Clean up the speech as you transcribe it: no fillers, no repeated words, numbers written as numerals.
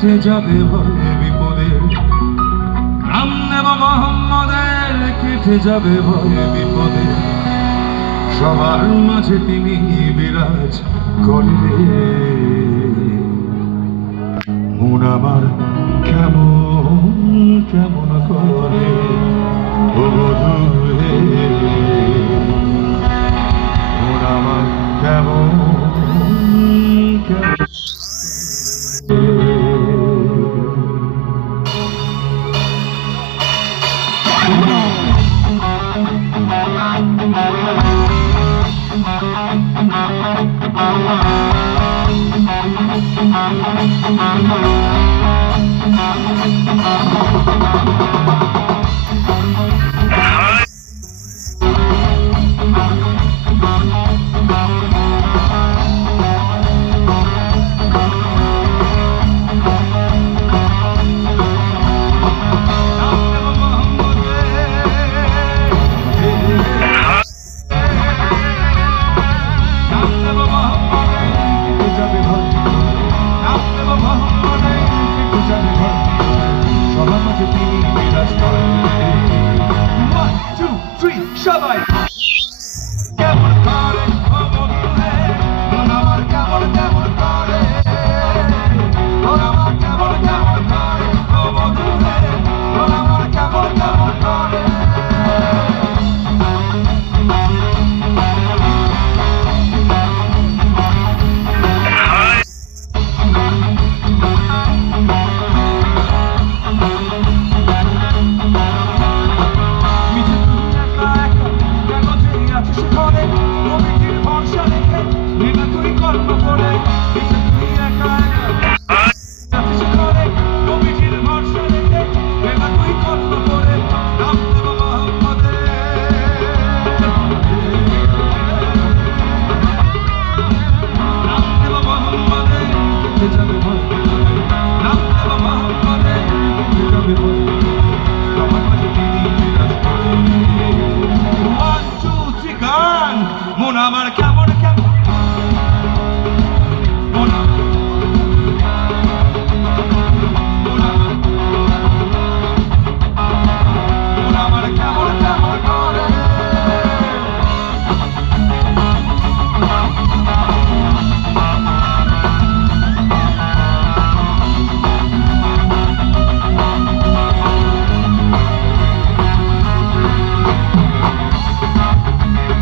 কেটে যাবে ভয় বিপদে, নাম নেব মোহাম্মদের, কেটে যাবে ভয় বিপদে। সবার মাঝে তিনি বিরাজ করলে, মন আমার কেমন কেমন করে ও বধূ হে, মন আমার কেমন কেমন। সবাই কেমন করে ও বন্ধুরে, মন আমার কেমন কেমন করে, মন আমার কেমন কেমন করে ও বন্ধুরে, মন আমার কেমন কেমন করে। মন আমার কেমন